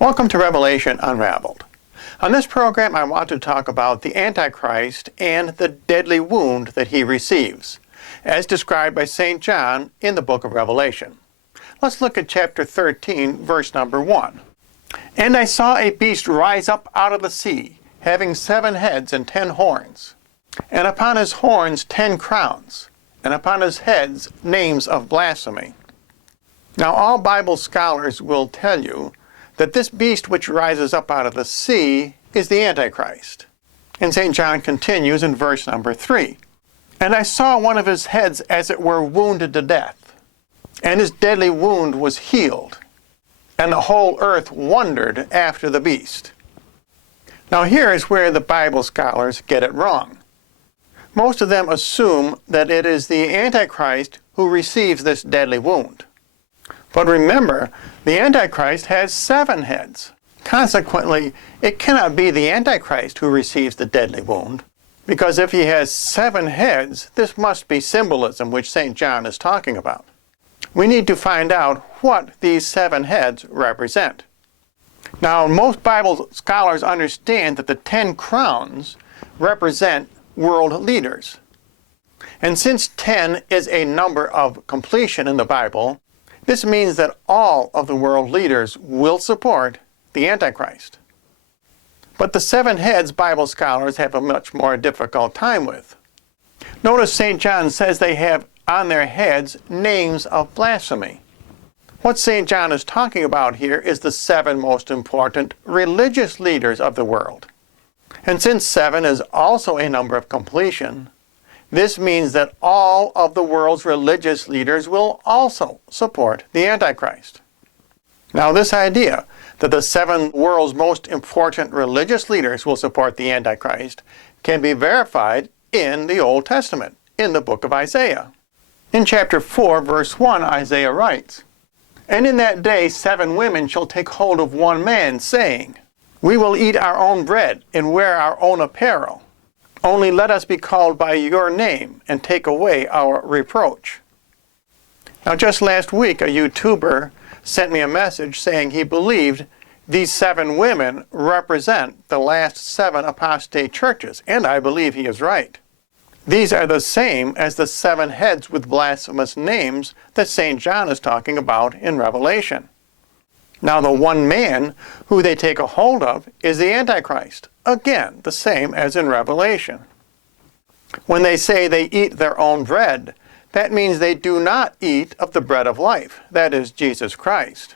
Welcome to Revelation Unraveled. On this program, I want to talk about the Antichrist and the deadly wound that he receives, as described by St. John in the book of Revelation. Let's look at chapter 13, verse number 1. And I saw a beast rise up out of the sea, having 7 heads and 10 horns, and upon his horns 10 crowns, and upon his heads names of blasphemy. Now all Bible scholars will tell you that this beast which rises up out of the sea is the Antichrist. And St. John continues in verse number 3. And I saw one of his heads as it were wounded to death, and his deadly wound was healed, and the whole earth wondered after the beast. Now here is where the Bible scholars get it wrong. Most of them assume that it is the Antichrist who receives this deadly wound. But remember, the Antichrist has 7 heads. Consequently, it cannot be the Antichrist who receives the deadly wound, because if he has 7 heads, this must be symbolism which St. John is talking about. We need to find out what these 7 heads represent. Now, most Bible scholars understand that the 10 crowns represent world leaders. And since 10 is a number of completion in the Bible, this means that all of the world leaders will support the Antichrist. But the 7 heads Bible scholars have a much more difficult time with. Notice St. John says they have on their heads names of blasphemy. What St. John is talking about here is the 7 most important religious leaders of the world. And since 7 is also a number of completion, this means that all of the world's religious leaders will also support the Antichrist. Now this idea that the 7 world's most important religious leaders will support the Antichrist can be verified in the Old Testament, in the book of Isaiah. In chapter 4, verse 1, Isaiah writes, And in that day 7 women shall take hold of one man, saying, We will eat our own bread and wear our own apparel. Only let us be called by your name and take away our reproach. Now just last week a YouTuber sent me a message saying he believed these 7 women represent the last 7 apostate churches, and I believe he is right. These are the same as the 7 heads with blasphemous names that St. John is talking about in Revelation. Now the one man who they take a hold of is the Antichrist. Again, the same as in Revelation. When they say they eat their own bread, that means they do not eat of the bread of life, that is Jesus Christ.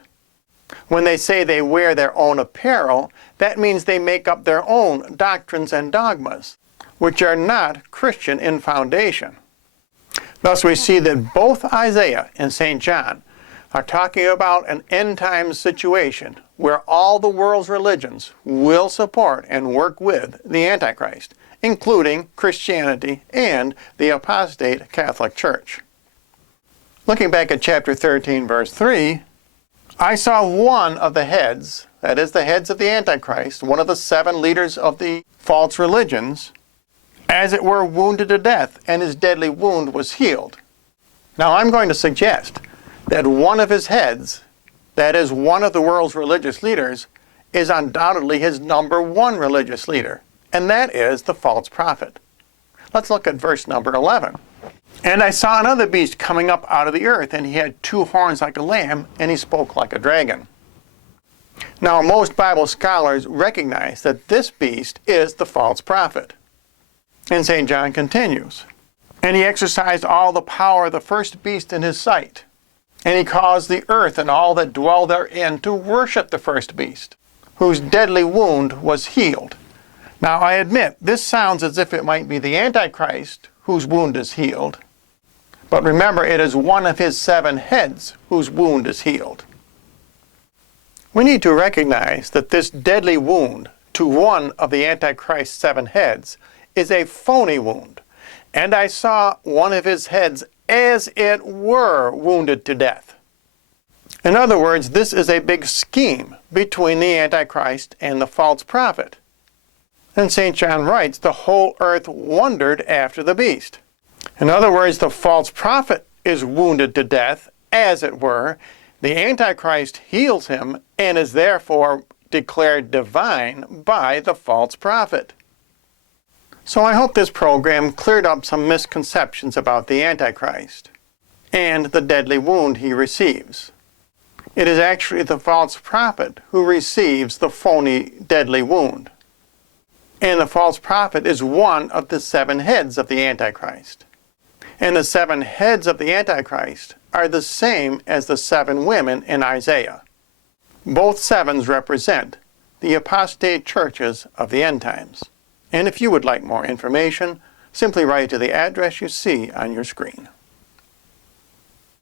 When they say they wear their own apparel, that means they make up their own doctrines and dogmas, which are not Christian in foundation. Thus we see that both Isaiah and St. John are talking about an end-times situation where all the world's religions will support and work with the Antichrist, including Christianity and the apostate Catholic Church. Looking back at chapter 13, verse 3, I saw one of the heads, that is the heads of the Antichrist, one of the 7 leaders of the false religions, as it were wounded to death, and his deadly wound was healed. Now I'm going to suggest that one of his heads, that is one of the world's religious leaders, is undoubtedly his number 1 religious leader, and that is the false prophet. Let's look at verse number 11. And I saw another beast coming up out of the earth, and he had 2 horns like a lamb, and he spoke like a dragon. Now most Bible scholars recognize that this beast is the false prophet. And St. John continues, And he exercised all the power of the first beast in his sight, and he caused the earth and all that dwell therein to worship the first beast, whose deadly wound was healed. Now I admit, this sounds as if it might be the Antichrist whose wound is healed. But remember, it is one of his 7 heads whose wound is healed. We need to recognize that this deadly wound to one of the Antichrist's 7 heads is a phony wound. And I saw one of his heads as it were wounded to death. In other words, this is a big scheme between the Antichrist and the false prophet. And St. John writes, the whole earth wondered after the beast. In other words, the false prophet is wounded to death, as it were, The Antichrist heals him and is therefore declared divine by the false prophet. So I hope this program cleared up some misconceptions about the Antichrist and the deadly wound he receives. It is actually the false prophet who receives the phony deadly wound. And the false prophet is one of the 7 heads of the Antichrist. And the 7 heads of the Antichrist are the same as the 7 women in Isaiah. Both 7s represent the apostate churches of the end times. And if you would like more information, simply write to the address you see on your screen.